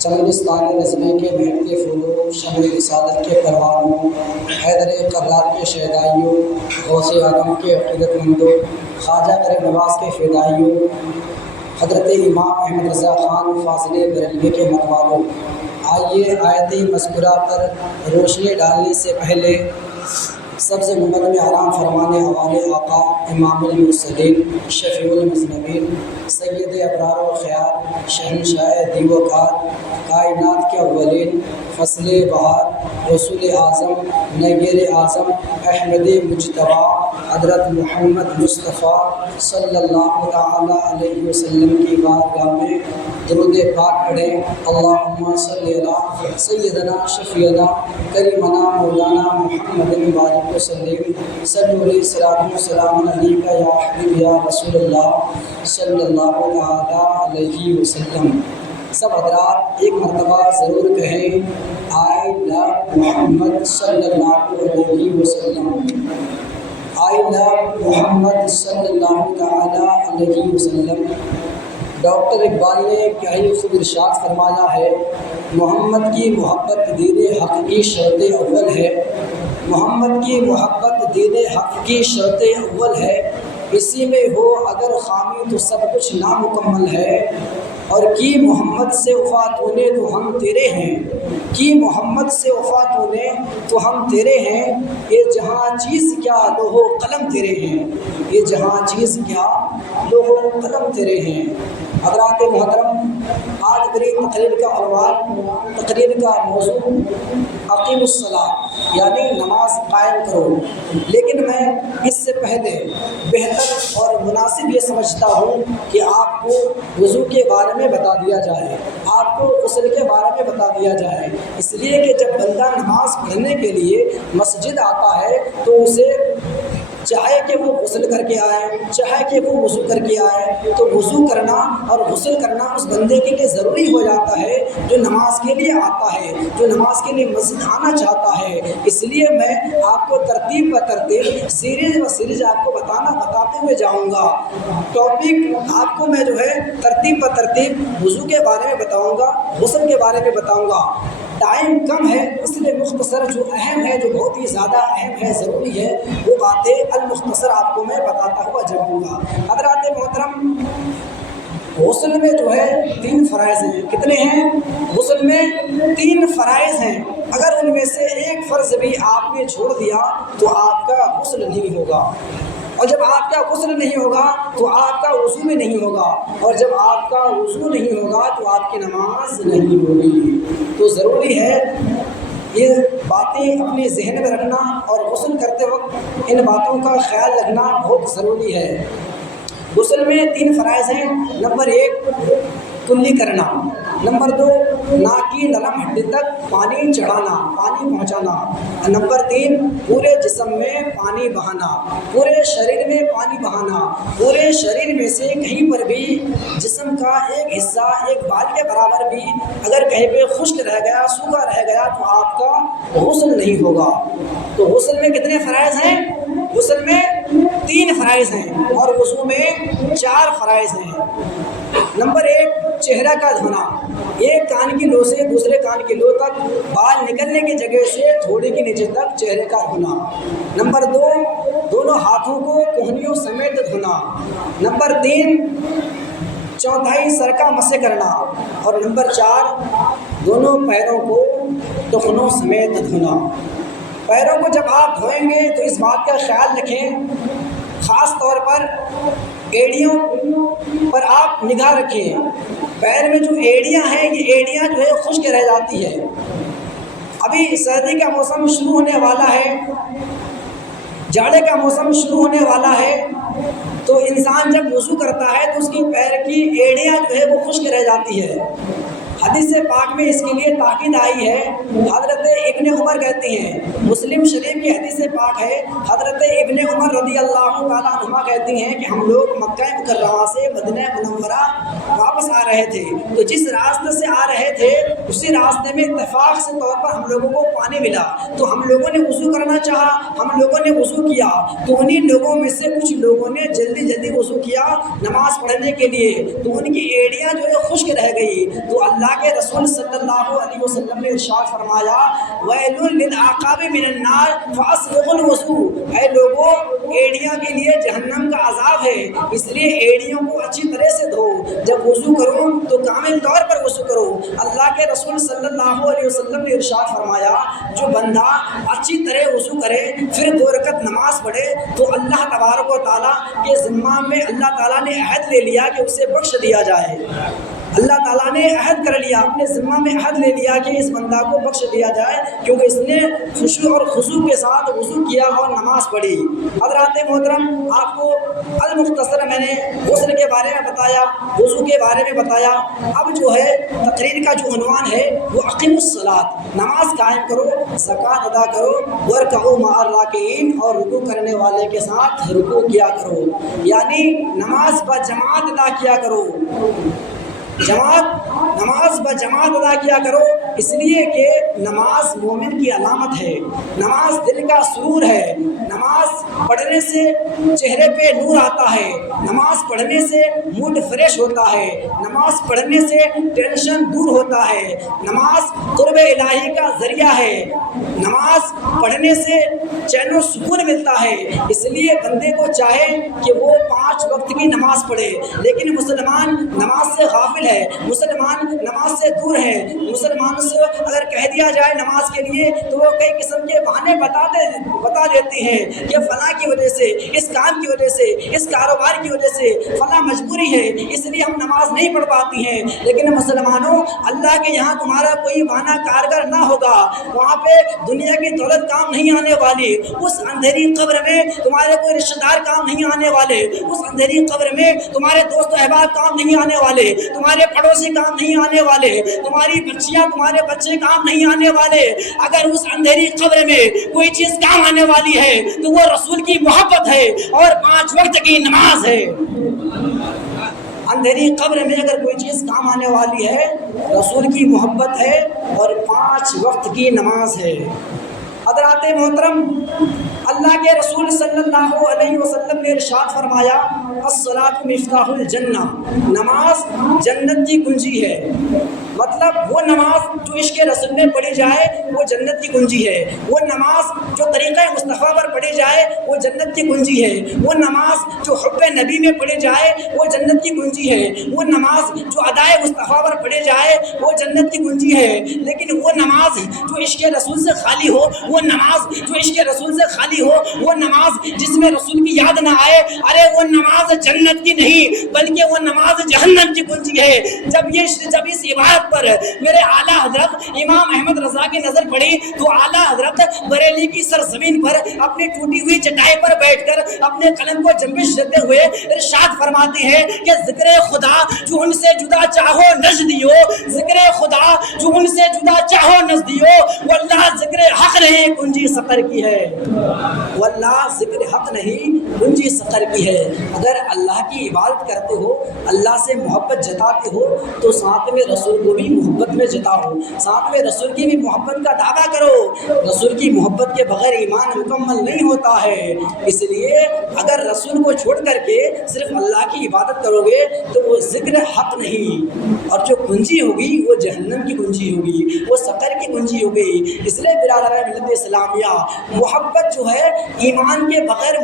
چمنستان نظمی کے مہنگے پھولوں، شمع رسالت کے پروانوں، حیدر کرار کے شہدائیوں، غوث اعظم کے عقیدت مندوں، خواجہ کرم نواز کے فدائیوں، حضرت امام احمد رضا خان فاضل بریلوی کے متوالوں، آئیے آیت مذکورہ پر روشنی ڈالنے سے پہلے سبز گنبد میں آرام فرمانے والے آقا امام المرسلین، شفیع المذنبین، سید ابرار و خیار، شہنشاہ دیو و کار، کائنات کے اولین، فصل بہار، رسول اعظم، نیر اعظم، احمد مجتبیٰ، حضرت محمد مصطفیٰ صلی اللہ تعالیٰ علیہ وسلم کی بارگاہ میں درود پاک پڑھیں۔ اللہم صلی علی سیدنا شفیعنا کریمنا مولانا محمد بارک وسلم، صلی علیہ الصلوۃ والسلام علیک یا حبیب یا رسول اللہ صلی اللہ تعالیٰ علیہ وسلم۔ سب حضرات ایک مرتبہ ضرور کہیں آئی لو محمد صلی اللہ علیہ وسلم، آئی لو محمد صلی اللہ تعالیٰ علیہ وسلم۔ ڈاکٹر اقبال نے کیا ہی خوب ارشاد فرمایا ہے، محمد کی محبت دین حق کی شرط اول ہے، محمد کی محبت دین حق کی شرط اول ہے، اسی میں ہو اگر خامی تو سب کچھ نامکمل ہے، اور کی محمد سے وفا تو نے تو ہم تیرے ہیں، کی محمد سے وفا تو نے تو ہم تیرے ہیں، یہ جہاں چیز کیا لوح و قلم تیرے ہیں، یہ جہاں چیز کیا لوح و قلم تیرے ہیں۔ حضرات محترم، آج میری تقریر کا عنوان، تقریر کا موضوع اقیم الصلاۃ یعنی نماز قائم کرو، لیکن میں اس سے پہلے بہتر اور مناسب یہ سمجھتا ہوں کہ آپ کو وضو کے بارے میں بتا دیا جائے، آپ کو غسل کے بارے میں بتا دیا جائے، اس لیے کہ جب بندہ نماز پڑھنے کے لیے مسجد آتا ہے تو اسے چاہے کہ وہ غسل کر کے آئے، چاہے کہ وہ وضو کر کے آئے، تو وضو کرنا اور غسل کرنا اس بندے کے لیے ضروری ہو جاتا ہے جو نماز کے لیے آتا ہے، جو نماز کے لیے مسجد آنا چاہتا ہے۔ اس لیے میں آپ کو ترتیب پر ترتیب، سیریز و سیریز آپ کو بتاتے ہوئے جاؤں گا۔ ٹاپک آپ کو میں جو ہے ترتیب پر ترتیب وضو کے بارے میں بتاؤں گا، غسل کے بارے میں بتاؤں گا۔ ٹائم کم ہے اس لیے مختصر جو اہم ہے، جو بہت ہی زیادہ اہم ہے، ضروری ہے، وہ باتیں المختصر آپ کو میں بتاتا ہوا جاؤں گا۔ حضرات محترم، غسل میں جو ہے 3 فرائض ہیں۔ کتنے ہیں؟ غسل میں 3 فرائض ہیں، اگر ان میں سے ایک فرض بھی آپ نے چھوڑ دیا تو آپ کا غسل نہیں ہوگا، اور جب آپ کا غسل نہیں ہوگا تو آپ کا وضو بھی نہیں ہوگا، اور جب آپ کا وضو نہیں ہوگا تو آپ کی نماز نہیں ہوگی۔ تو ضروری ہے یہ باتیں اپنے ذہن میں رکھنا، اور غسل کرتے وقت ان باتوں کا خیال رکھنا بہت ضروری ہے۔ غسل میں 3 فرائض ہیں۔ نمبر 1 کلی کرنا، نمبر 2 ناک کی نرم ہڈی تک پانی چڑھانا، پانی پہنچانا، نمبر 3 پورے جسم میں پانی بہانا، پورے شریر میں پانی بہانا، پورے شریر میں سے کہیں پر بھی جسم کا ایک حصہ ایک بال کے برابر بھی اگر کہیں پہ خشک رہ گیا، سوکھا رہ گیا تو آپ کا غسل نہیں ہوگا۔ تو غسل میں کتنے فرائض ہیں؟ غسل میں 3 فرائض ہیں، اور وضو میں 4 فرائض ہیں۔ نمبر 1 چہرہ کا دھونا، ایک کان کی لو سے دوسرے کان کی لو تک، بال نکلنے کی جگہ سے تھوڑے کے نیچے تک چہرے کا دھونا۔ نمبر 2 دونوں ہاتھوں کو کوہنیوں سمیت دھونا۔ نمبر 3 چوتھائی سر کا مسح کرنا، اور نمبر 4 دونوں پیروں کو ٹخنوں سمیت دھونا۔ پیروں کو جب آپ دھوئیں گے تو اس بات کا خیال رکھیں، خاص طور پر ایڑیوں پر آپ نگاہ رکھیں۔ پیر میں جو ایڑیاں ہیں، یہ ایڑیاں جو ہے خشک رہ جاتی ہے۔ ابھی سردی کا موسم شروع ہونے والا ہے، جاڑے کا موسم شروع ہونے والا ہے، تو انسان جب وضو کرتا ہے تو اس کی پیر کی ایڑیاں جو ہے وہ خشک رہ جاتی ہے۔ حدیث پاک میں اس کے لیے تاکید آئی ہے۔ حضرت ابن عمر کہتے ہیں، مسلم شریف کی حدیث پاک ہے، حضرت ابن عمر رضی اللہ تعالیٰ عنہ کہتے ہیں کہ ہم لوگ مکہ مکرمہ سے مدینہ منورہ واپس آ رہے تھے، تو جس راستے سے آ رہے تھے اسی راستے میں اتفاق سے طور پر ہم لوگوں کو پانی ملا، تو ہم لوگوں نے وضو کرنا چاہا، ہم لوگوں نے وضو کیا، تو انہی لوگوں میں سے کچھ لوگوں نے جلدی وضو کیا نماز پڑھنے کے لیے، تو ان کی ایڑیاں جو ہے خشک رہ گئی، تو اللہ اللہ کے رسول صلی اللہ علیہ وسلم نے ارشاد فرمایا ویل للعقاب من النار فاسبغوا الوضوء، اے لوگوں ایڑیاں کے لیے جہنم کا عذاب ہے، اس لیے ایڑیوں کو اچھی طرح سے دھو، جب وضو کرو تو کامل طور پر وضو کرو۔ اللہ کے رسول صلی اللہ علیہ وسلم نے ارشاد فرمایا جو بندہ اچھی طرح وضو کرے پھر 2 رکعت نماز پڑھے تو اللہ تبارک و تعالیٰ کے ذمہ میں اللہ تعالیٰ نے عہد لے لیا کہ اسے بخش دیا جائے۔ اللہ تعالیٰ نے عہد کر لیا، اپنے ذمہ میں عہد لے لیا کہ اس بندہ کو بخش دیا جائے کیونکہ اس نے خشوع اور خضوع کے ساتھ وضو کیا اور نماز پڑھی۔ حضرات محترم، آپ کو المختصر میں نے غسل کے بارے میں بتایا، وضو کے بارے میں بتایا۔ اب جو ہے تقریر کا جو عنوان ہے وہ اقیموا الصلاۃ، نماز قائم کرو، زکوٰۃ ادا کرو، وارکعوا مع الراکعین، اور رکوع کرنے والے کے ساتھ رکوع کیا کرو، یعنی نماز بجماعت ادا کیا کرو۔ نماز بجماعت ادا کیا کرو، اس لیے کہ نماز مومن کی علامت ہے، نماز دل کا سرور ہے، نماز پڑھنے سے چہرے پہ نور آتا ہے، نماز پڑھنے سے موڈ فریش ہوتا ہے، نماز پڑھنے سے ٹینشن دور ہوتا ہے، نماز قرب الہی کا ذریعہ ہے، نماز پڑھنے سے چین و سکون ملتا ہے۔ اس لیے بندے کو چاہے کہ وہ 5 وقت کی نماز پڑھے، لیکن مسلمان نماز سے غافل ہے، مسلمان نماز سے دور ہے۔ مسلمان سے اگر کہہ دیا جائے نماز کے لیے تو وہ کئی قسم کے بہانے بتا دیتے ہیں کہ فلاں کی وجہ سے، اس کام کی وجہ سے، اس کاروبار کی وجہ سے، فلاں مجبوری ہے، اس لیے ہم نماز نہیں پڑھ پاتی ہیں۔ لیکن مسلمانوں، اللہ کے یہاں تمہارا کوئی بہانہ کارگر نہ ہوگا، وہاں پہ دنیا کی دولت کام نہیں آنے والی، اس اندھیری قبر میں تمہارے کوئی رشتہ دار کام نہیں آنے والے، اس اندھیری قبر میں تمہارے دوست و احباب کام نہیں آنے والے، تمہارے پڑوسی کام نہیں آنے والے، تمہاری بچیاں تمہارے بچے کام نہیں آنے والے۔ اگر اس اندھیری قبر میں کوئی چیز کام آنے والی ہے تو وہ رسول کی محبت ہے اور 5 وقت کی نماز ہے۔ اندھیری قبر میں اگر کوئی چیز کام آنے والی ہے رسول کی محبت ہے اور 5 وقت کی نماز ہے۔ حضرات محترم، اللہ کے رسول صلی اللہ علیہ وسلم نے ارشاد فرمایا الصلاۃ مفتاح الجنہ، نماز جنت کی کنجی ہے۔ مطلب وہ نماز جو عشق رسول میں پڑھی جائے وہ جنت کی کنجی ہے، وہ نماز جو طریقہ مصطفیٰ پر پڑھی جائے وہ جنت کی کنجی ہے، وہ نماز جو حب نبی میں پڑھی جائے وہ جنت کی کنجی ہے، وہ نماز جو ادائے مصطفیٰ پر پڑھی جائے وہ جنت کی کنجی ہے۔ لیکن وہ نماز جو عشق رسول سے خالی ہو، وہ نماز جو عشق رسول سے خالی ہو، وہ نماز جس میں رسول کی یاد نہ آئے، ارے وہ نماز جنت کی نہیں بلکہ وہ نماز جہنم کی کنجی ہے۔ جب اس عبادت پر میرے اعلیٰ حضرت امام احمد رضا کی نظر پڑی تو اعلیٰ حضرت بریلی کی سرزمین پر اپنی ٹوٹی ہوئی چٹائی پر بیٹھ کر اپنے قلم کو جنبش دیتے ہوئے ارشاد فرماتے ہیں کہ ذکر خدا جو ان سے جدا چاہو نزدیو، ذکر خدا جو ان سے جدا چاہو نزدیو، واللہ ذکر حق نہیں کنجی سقر کی ہے، واللہ ذکر حق نہیں کنجی سقر کی ہے۔ اگر اللہ کی عبادت کرتے ہو، اللہ سے محبت جتاتے ہو تو ساتھ میں رسول کو بھی محبت میں جتاؤ، ساتھ میں رسول کی بھی محبت کا دعویٰ کرو۔ رسول کی محبت کے بغیر ایمان مکمل نہیں ہوتا ہے، اس لیے اگر رسول کو چھوڑ کر کے صرف اللہ کی عبادت کرو گے تو وہ ذکر حق نہیں، اور جو کنجی ہوگی وہ جہنم کی کنجی ہوگی، وہ سقر کی کنجی ہوگی۔ اس لیے برادران ملت اسلامیہ، محبت جو ہے ایمان کے بغیر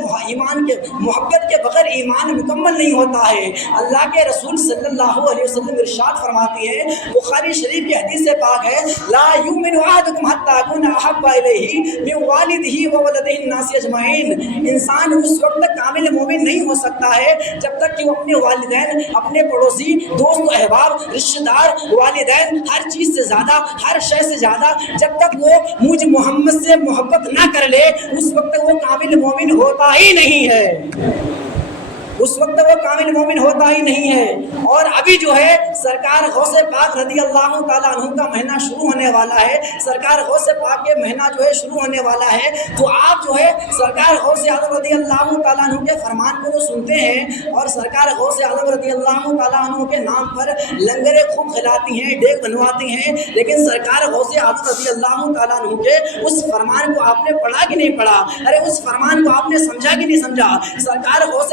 محبت کے بغیر ایمان مکمل نہیں ہوتا ہے۔ اللہ کے رسول صلی اللہ علیہ وسلم ارشاد فرماتے ہیں، بخاری شریف کی حدیث پاک ہے، لا یؤمن احدکم حتی اکون احب الیہ من والدہ وولدہ الناس اجمعین۔ انسان اس وقت تک کامل مومن نہیں ہو سکتا ہے جب تک کہ وہ اپنے والدین، اپنے پڑوسی، دوست و احباب، رشتہ دار، والدین، ہر چیز سے زیادہ، ہر شے سے زیادہ جب تک وہ مجھ محمد سے محبت نہ کر لے اس وقت وہ کامل مومن ہوتا ہی نہیں ہے، اس وقت وہ کامل مومن ہوتا ہی نہیں ہے۔ اور ابھی جو ہے سرکار غوث پاک رضی اللہ تعالیٰ عنہ کا مہینہ شروع ہونے والا ہے، سرکار غوث پاک کے مہینہ جو ہے شروع ہونے والا ہے، تو آپ جو ہے سرکار غوث اعظم رضی اللہ تعالیٰ عنہ کے فرمان کو جو سنتے ہیں اور سرکار غوث اعظم رضی اللہ تعالیٰ عنہ کے نام پر لنگریں خوب کھلاتی ہیں، دیگ بنواتی ہیں، لیکن سرکار غوث اعظم رضی اللہ تعالیٰ عنہ کے اس فرمان کو آپ نے پڑھا کہ نہیں پڑھا؟ ارے اس فرمان کو آپ نے سمجھا کہ نہیں سمجھا؟ سرکار غوث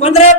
15